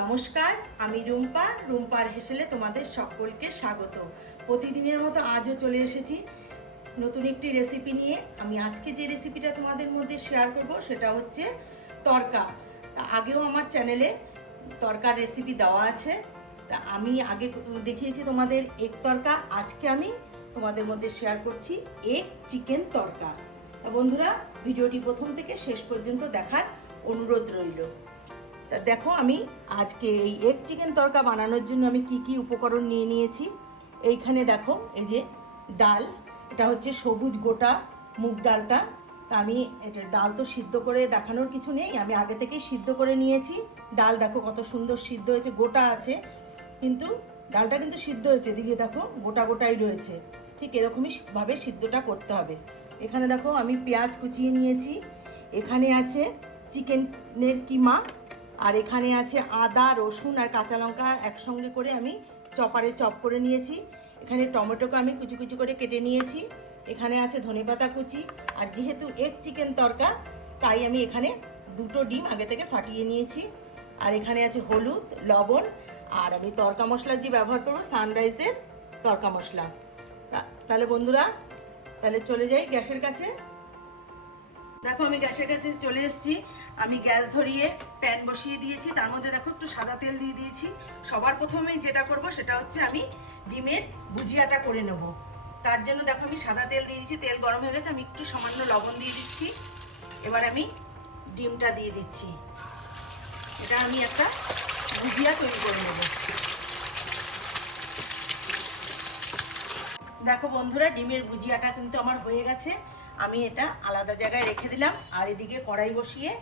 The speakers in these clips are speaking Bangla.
নমস্কার, আমি রুম্পা। রুম্পার হেসেলে তোমাদের সকলকে স্বাগত। প্রতিদিনের মতো আজও চলে এসেছি নতুন একটি রেসিপি নিয়ে। আমি আজকে যে রেসিপিটা তোমাদের মধ্যে শেয়ার করব সেটা হচ্ছে তড়কা। আগেও আমার চ্যানেলে তড়কার রেসিপি দেওয়া আছে। তা আমি আগে দেখিয়েছি তোমাদের এগ তড়কা, আজকে আমি তোমাদের মধ্যে শেয়ার করছি এগ চিকেন তড়কা। বন্ধুরা, ভিডিওটি প্রথম থেকে শেষ পর্যন্ত দেখার অনুরোধ রইল। দেখো, আমি আজকে এই এগ চিকেন তড়কা বানানোর জন্য আমি কি কি উপকরণ নিয়ে নিয়েছি। এইখানে দেখো, এই যে ডাল, এটা হচ্ছে সবুজ গোটা মুগ ডালটা। তা আমি এটা ডাল তো সিদ্ধ করে দেখানোর কিছু নেই, আমি আগে থেকেই সিদ্ধ করে নিয়েছি। ডাল দেখো কত সুন্দর সিদ্ধ হয়েছে, গোটা আছে কিন্তু ডালটা কিন্তু সিদ্ধ হয়েছে। এদিকে দেখো গোটা গোটাই রয়েছে, ঠিক এরকমই ভাবে সিদ্ধটা করতে হবে। এখানে দেখো আমি পেঁয়াজ কুচিয়ে নিয়েছি, এখানে আছে চিকেনের কিমা, আর এখানে আছে আদা রসুন আর কাঁচা লঙ্কা একসঙ্গে করে আমি চপারে চপ করে নিয়েছি। এখানে টমেটোকে আমি কুচি কুচি করে কেটে নিয়েছি। এখানে আছে ধনেপাতা কুচি, আর যেহেতু এগ চিকেন তড়কা তাই আমি এখানে দুটো ডিম আগে থেকে ফাটিয়ে নিয়েছি। আর এখানে আছে হলুদ, লবণ, আর আমি তড়কা মশলা যে ব্যবহার করবো সানরাইজের তড়কা মশলা। তাহলে বন্ধুরা, তাহলে চলে যাই গ্যাসের কাছে। দেখো আমি গ্যাসের কাছে চলে এসেছি। আমি গ্যাস ধরিয়ে প্যান বসিয়ে দিয়েছি, তার মধ্যে দেখো একটু সাদা তেল দিয়ে দিয়েছি। সবার প্রথমেই যেটা করব সেটা হচ্ছে আমি ডিমের ভুজিয়াটা করে নেব। তার জন্য দেখো আমি সাদা তেল দিয়ে দিয়েছি, তেল গরম হয়ে গেছে, আমি একটু সামান্য লবণ দিয়ে দিচ্ছি। এবার আমি ডিমটা দিয়ে দিচ্ছি। এটা আমি একটা ভুজিয়া তৈরি করে নেব। দেখো বন্ধুরা, ডিমের ভুজিয়াটা কিন্তু আমার হয়ে গেছে। আমি এটা আলাদা জায়গায় রেখে দিলাম। আর এদিকে কড়াই বসিয়ে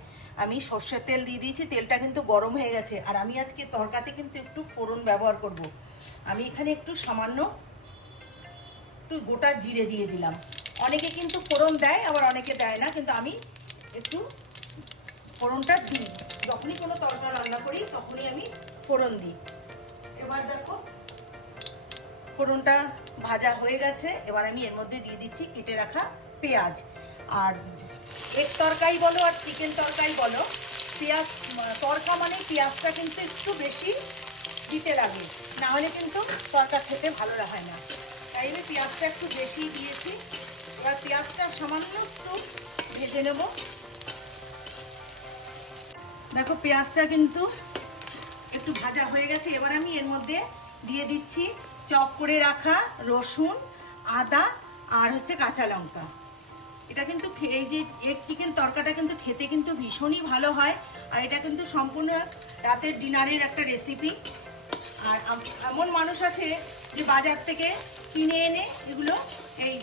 আমি সর্ষের তেল দিয়ে দিয়েছি, তেলটা কিন্তু গরম হয়ে গেছে। আর আমি আজকে তড়কাতে কিন্তু একটু ফোড়ন ব্যবহার করব। আমি এখানে একটু সামান্য একটু গোটা জিরে দিয়ে দিলাম। অনেকে কিন্তু ফোড়ন দেয়, আবার অনেকে দেয় না, কিন্তু আমি একটু ফোড়নটা দিই। যখনই কোনো তড়কা রান্না করি তখনই আমি ফোড়ন দিই। এবার দেখো ফোড়নটা ভাজা হয়ে গেছে। এবার আমি এর মধ্যে দিয়ে দিচ্ছি কেটে রাখা পেঁয়াজ। আর এগ তরকারি বলো আর চিকেন তরকারি বলো, পেঁয়াজ তরকা মানে পেঁয়াজটা কিন্তু একটু বেশি দিতে লাগে, না হলে কিন্তু তরকা খেতে ভালো হয় না। তাই আমি পেঁয়াজটা একটু বেশি দিয়েছি। এবার পেঁয়াজটা সামান্য একটু ভেজে নেব। দেখো পেঁয়াজটা কিন্তু একটু ভাজা হয়ে গেছে। এবার আমি এর মধ্যে দিয়ে দিচ্ছি চপ করে রাখা রসুন, আদা আর হচ্ছে কাঁচা লঙ্কা। এটা কিন্তু এই যে এগ চিকেন তরকাটা কিন্তু খেতে কিন্তু ভীষণই ভালো হয়। আর এটা কিন্তু সম্পূর্ণ রাতের ডিনারের একটা রেসিপি। আর এমন মানুষ আছে যে বাজার থেকে কিনে এনে এগুলো এই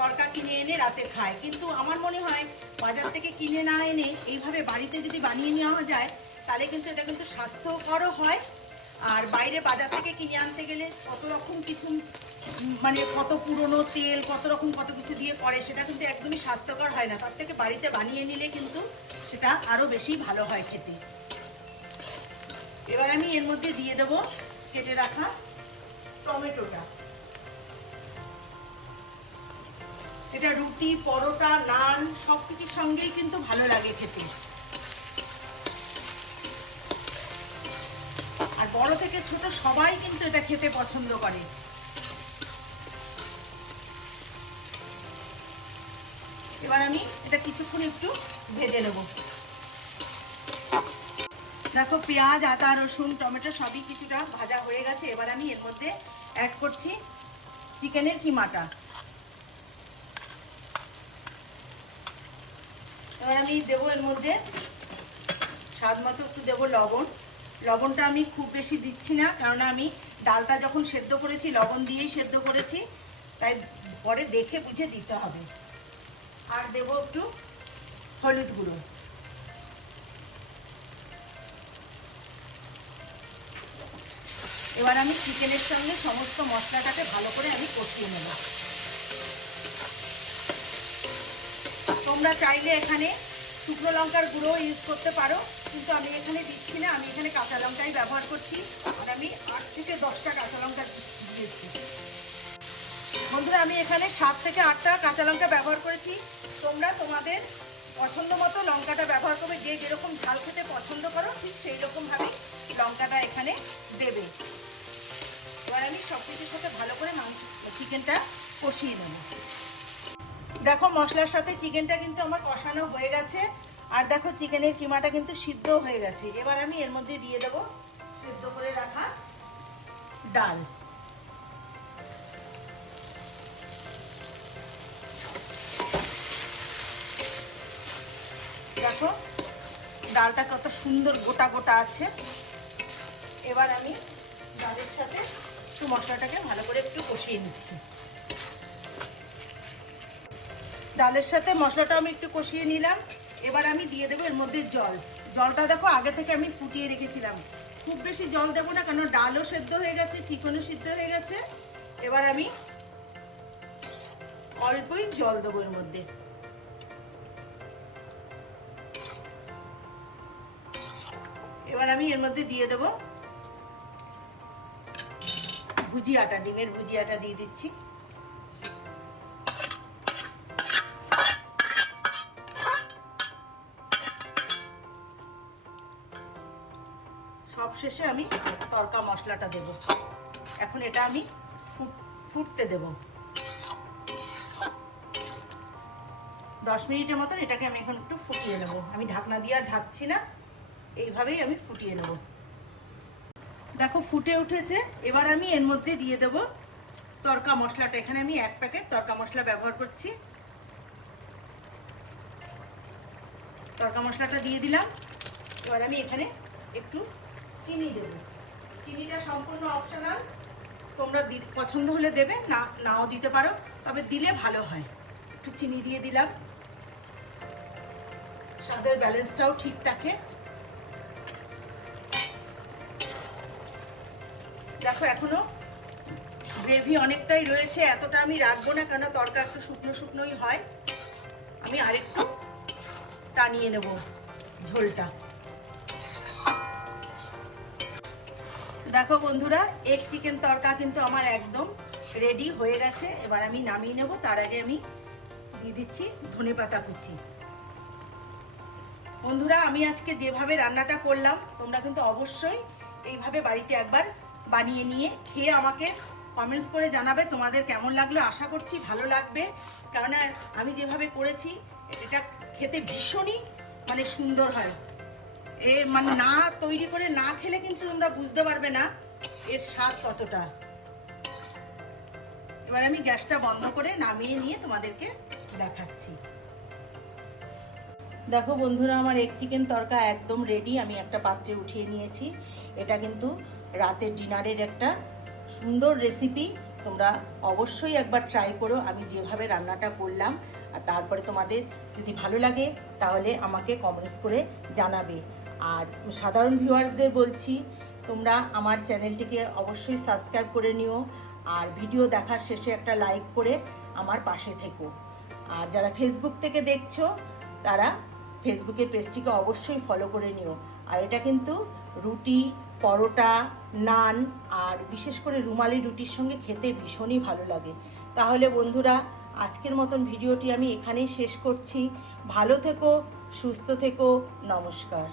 তরকা কিনে এনে রাতে খায়, কিন্তু আমার মনে হয় বাজার থেকে কিনে না এনে এইভাবে বাড়িতে যদি বানিয়ে নেওয়া যায় তাহলে কিন্তু এটা কিন্তু স্বাস্থ্যকরও হয়। আর বাইরে বাজার থেকে কিনে আনতে গেলে কত রকম কিছু মানে কত পুরনো তেল, কত রকম কত কিছু দিয়ে করে, সেটা কিন্তু একদমই স্বাস্থ্যকর হয় না। তার থেকে বাড়িতে বানিয়ে নিলে কিন্তু সেটা আরও বেশি ভালো হয় খেতে। এবার আমি এর মধ্যে দিয়ে দেবো কেটে রাখা টমেটোটা। এটা রুটি, পরোটা, নান সবকিছুর সঙ্গেই কিন্তু ভালো লাগে খেতে। আর বড় থেকে ছোট সবাই কিন্তু এটা খেতে পছন্দ করে। এবার আমি এটা কিছুক্ষণ একটু ভেজে নেব। দেখো পেঁয়াজ, আদা, রসুন, টমেটো সবই কিছুটা ভাজা হয়ে গেছে। এবার আমি এর মধ্যে অ্যাড করছি চিকেনের কিমাটা। এবার আমি দেবো এর মধ্যে স্বাদ মতো একটু দেবো লবণ। লবণটা আমি খুব বেশি দিচ্ছি না, কেননা আমি ডালটা যখন সেদ্ধ করেছি লবণ দিয়েই সেদ্ধ করেছি, তাই পরে দেখে বুঝে দিতে হবে। আর দেবো একটু হলুদ গুঁড়ো। এবার আমি চিকেনের সঙ্গে সমস্ত মশলাটাকে ভালো করে আমি কষিয়ে নেব। তোমরা চাইলে এখানে শুকনো লঙ্কার গুঁড়ো ইউজ করতে পারো, কিন্তু আমি এখানে দিচ্ছি না, আমি এখানে কাঁচা লঙ্কাই ব্যবহার করছি। আর আমি 8 থেকে 10টা কাঁচা লঙ্কা দিয়েছি। বন্ধুরা, আমি এখানে 7 থেকে 8টা কাঁচা লঙ্কা ব্যবহার করেছি। তোমরা তোমাদের পছন্দ মতো লঙ্কাটা ব্যবহার করবে, যে যেরকম ঝাল খেতে পছন্দ করো ঠিক সেই রকমভাবেই লঙ্কাটা এখানে দেবে। এবার আমি সব কিছুর সাথে ভালো করে চিকেনটা কষিয়ে নেব। দেখো মশলার সাথে চিকেনটা কিন্তু আমার কষানো হয়ে গেছে, আর দেখো চিকেনের কিমাটা কিন্তু সিদ্ধ হয়ে গেছে। এবার আমি এর মধ্যে দিয়ে দেবো সিদ্ধ করে রাখা ডাল। দেখো ডালটা কত সুন্দর গোটা গোটা আছে। এবার আমি ডালের সাথে একটু মশলাটাকে ভালো করে একটু কষিয়ে নিচ্ছি। ডালের সাথে মশলাটা আমি একটু কষিয়ে নিলাম। এবার আমি দিয়ে দেবো এর মধ্যে জল। জলটা দেখো আগে থেকে আমি ফুটিয়ে রেখেছিলাম, খুব বেশি জল দেবো না, কারণ ডালও সেদ্ধ হয়ে গেছে, চিকেনও সিদ্ধ হয়ে গেছে। এবার আমি অল্পই জল দেবো এর মধ্যে। এবার আমি এর মধ্যে দিয়ে দেবো ভুজিয়াটা, ডিমের ভুজিয়াটা দিয়ে দিচ্ছি। সবশেষে আমি তড়কা মশলাটা দেব। এখন এটা আমি ফুটতে দেব 10 মিনিটের মতন। এটাকে আমি এখন একটু ফুটিয়ে নেব। আমি ঢাকনা দিয়ে আর ঢাকছি না, এইভাবেই আমি ফুটিয়ে নেব। দেখো ফুটে উঠেছে। এবার আমি এর মধ্যে দিয়ে দেব তড়কা মশলাটা। এখানে আমি 1 প্যাকেট তড়কা মশলা ব্যবহার করছি। তড়কা মশলাটা দিয়ে দিলাম। এবার আমি এখানে একটু চিনি দেব। চিনিটা সম্পূর্ণ অপশনাল, তোমরা পছন্দ হলে দেবে, না নাও দিতে পারো, তবে দিলে ভালো হয়। একটু চিনি দিয়ে দিলাম, স্বাদের ব্যালেন্সটাও ঠিক থাকে। দেখো এখনো গ্রেভি অনেকটাই রয়েছে, এতটা আমি রাখবো না, কেন তরকা একটু শুকনো শুকনোই হয়। আমি আরেকটু টানিয়ে নেব ঝোলটা। দেখো বন্ধুরা, এগ চিকেন তরকা কিন্তু আমার একদম রেডি হয়ে গেছে। এবার আমি নামিয়ে নেব। তার আগে আমি দিয়ে দিচ্ছি ধনেপাতা কুচি। বন্ধুরা, আমি আজকে যেভাবে রান্নাটা করলাম, তোমরা কিন্তু অবশ্যই এইভাবে বাড়িতে একবার বানিয়ে নিয়ে খেয়ে আমাকে কমেন্টস করে জানাবে তোমাদের কেমন লাগলো। আশা করছি ভালো লাগবে, কারণ আমি যেভাবে করেছি এটা খেতে ভীষণই সুন্দর হয়। মানে না তৈরি করে না খেলে কিন্তু তোমরা বুঝতে পারবে না এর স্বাদ কতটা। এবার আমি গ্যাসটা বন্ধ করে নামিয়ে নিয়ে তোমাদেরকে দেখাচ্ছি। দেখো বন্ধুরা, আমার এগ চিকেন তরকা একদম রেডি। আমি একটা পাত্রে উঠিয়ে নিয়েছি। এটা কিন্তু রাতের ডিনারের একটা সুন্দর রেসিপি। তোমরা অবশ্যই একবার ট্রাই করো আমি যেভাবে রান্নাটা করলাম। আর তারপরে তোমাদের যদি ভালো লাগে তাহলে আমাকে কমেন্টস করে জানাবে। আর সাধারণ ভিউয়ার্সদের বলছি, তোমরা আমার চ্যানেলটিকে অবশ্যই সাবস্ক্রাইব করে নিও, আর ভিডিও দেখার শেষে একটা লাইক করে আমার পাশে থেকো। আর যারা ফেসবুক থেকে দেখছো তারা ফেসবুকের পেজটিকে অবশ্যই ফলো করে নিও। আর এটা কিন্তু রুটি, পরোটা, নান আর বিশেষ করে রুমালি রুটির সঙ্গে খেতে ভীষণই ভালো লাগে। তাহলে বন্ধুরা, আজকের মতন ভিডিওটি আমি এখানেই শেষ করছি। ভালো থেকো, সুস্থ থেকো, নমস্কার।